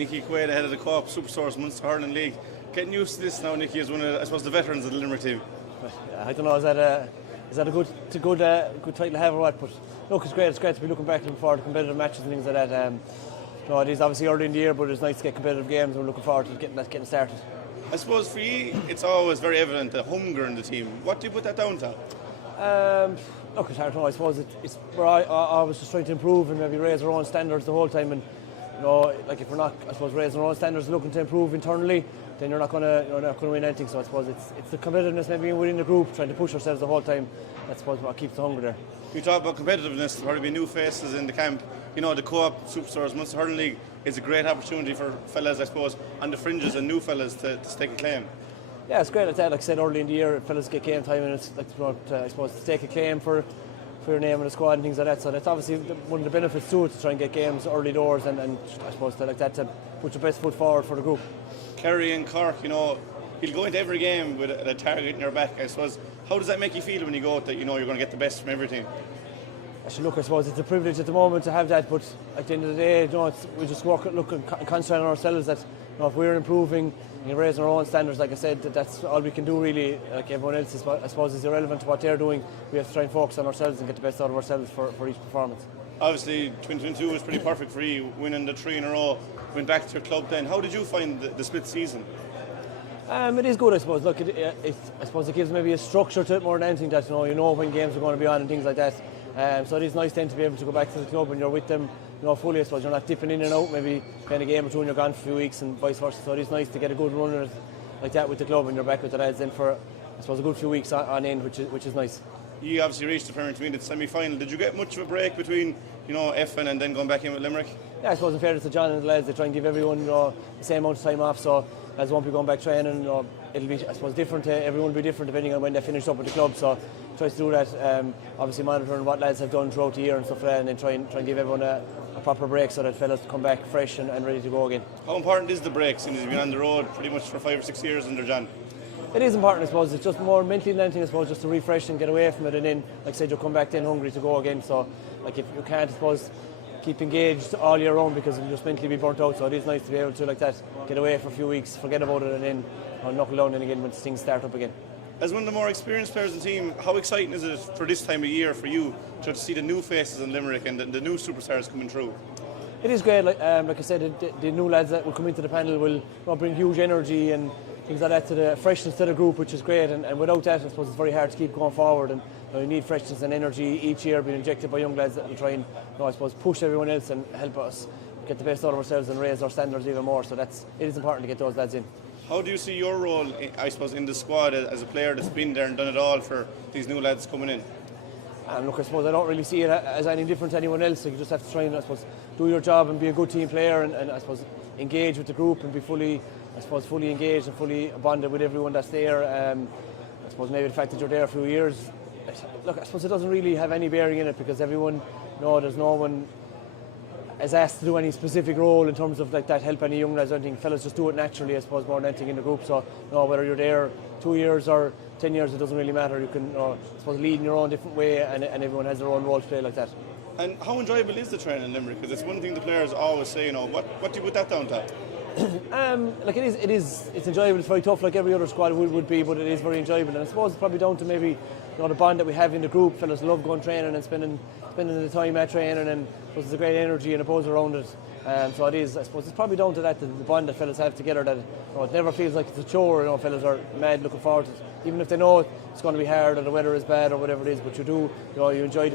Nickie Quaid ahead of the Co-op Superstores Munster Hurling League. Getting used to this now, Nickie, as one of, I suppose, the veterans of the Limerick team. I don't know, is that a good title to have or what? But look, it's great. It's great to be looking back and forward to competitive matches and things like that. No, it is obviously early in the year, but it's nice to get competitive games. We're looking forward to getting started. I suppose for you, it's always very evident the hunger in the team. What do you put that down to? Look, it's hard to know. I suppose it's where I was just trying to improve and maybe raise our own standards the whole time. And you know, like if we're not, I suppose, raising our own standards, looking to improve internally, then you're not going to win anything. So I suppose it's the competitiveness maybe within the group, trying to push ourselves the whole time. That's what keeps the hunger there. You talk about competitiveness. There'll probably be new faces in the camp. You know, the Co-op Superstores Munster Hurling League is a great opportunity for fellas, I suppose, on the fringes and new fellas to stake a claim. Yeah, it's great like that. Like I said early in the year, fellas get game time, and it's like I suppose to stake a claim for your name in the squad and things like that. So that's obviously one of the benefits to it, to try and get games early doors, and I suppose to put your best foot forward for the group. Kerry and Cork, you know, you'll go into every game with a target in your back. I suppose, how does that make you feel when you go out that you know you're going to get the best from every team? Actually, look, I suppose it's a privilege at the moment to have that, but at the end of the day, you know, we just work, look, and concentrate on ourselves. That, you know, if we're improving and raising our own standards, like I said, that's all we can do really. Like everyone else, I suppose, is irrelevant to what they're doing. We have to try and focus on ourselves and get the best out of ourselves for each performance. Obviously, 2022 was pretty perfect for you, winning the 3 in a row. Went back to your club then. How did you find the split season? It is good, I suppose. Look, I suppose it gives maybe a structure to it more than anything, that you know when games are going to be on and things like that. So it is nice then to be able to go back to the club when you're with them, you know, fully. I suppose you're not dipping in and out, maybe playing a game or two and you're gone for a few weeks and vice versa. So it is nice to get a good run like that with the club and you're back with the lads then for, I suppose, a good few weeks on end, which is nice. You obviously reached the Premier Intermediate semi-final. Did you get much of a break between, you know, Effin and then going back in with Limerick? Yeah, I suppose in fairness to John and the lads, they try and give everyone, you know, the same amount of time off. So lads won't be going back training. You know, it'll be, I suppose, different. Everyone will be different depending on when they finish up with the club. So tries to do that. Obviously monitoring what lads have done throughout the year and stuff like that, and then try and give everyone a proper break so that fellas come back fresh and ready to go again. How important is the break, since you've been on the road pretty much for 5 or 6 years under John? It is important, I suppose. It's just more mentally than anything, I suppose, just to refresh and get away from it, and then, like I said, you'll come back then hungry to go again. So, like, if you can't, I suppose, keep engaged all year round because you'll just mentally be burnt out. So it is nice to be able to, like that, get away for a few weeks, forget about it, and then knuckle down in again when things start up again. As one of the more experienced players in the team, how exciting is it for this time of year for you to see the new faces in Limerick and the new superstars coming through? It is great. Like I said, the new lads that will come into the panel will bring huge energy and things like that to the freshness to the group, which is great. And without that, I suppose it's very hard to keep going forward. And you need freshness and energy each year being injected by young lads that will try and, I suppose, push everyone else and help us get the best out of ourselves and raise our standards even more. So it is important to get those lads in. How do you see your role, I suppose, in the squad as a player that's been there and done it all for these new lads coming in? Look, I suppose I don't really see it as any different to anyone else. So you just have to try and, I suppose, do your job and be a good team player and I suppose engage with the group and be fully engaged and fully bonded with everyone that's there. I suppose maybe the fact that you're there a few years, look, I suppose it doesn't really have any bearing in it because everyone, there's no one is asked to do any specific role in terms of like that, help any young lads or anything. Fellas just do it naturally, I suppose, more than anything in the group. So whether you're there 2 years or 10 years, it doesn't really matter. You can I suppose lead in your own different way and everyone has their own role to play like that. And how enjoyable is the training in Limerick? Because it's one thing the players always say, what do you put that down to? Like it's enjoyable. It's very tough, like every other squad would be, but it is very enjoyable. And I suppose it's probably down to maybe the bond that we have in the group. Fellas love going training and spending the time at training, and there's a great energy and a buzz around it. So it is. I suppose it's probably down to that, the bond that fellas have together. That it never feels like it's a chore. Fellas are mad looking forward to it, even if they know it's going to be hard or the weather is bad or whatever it is. But you enjoy the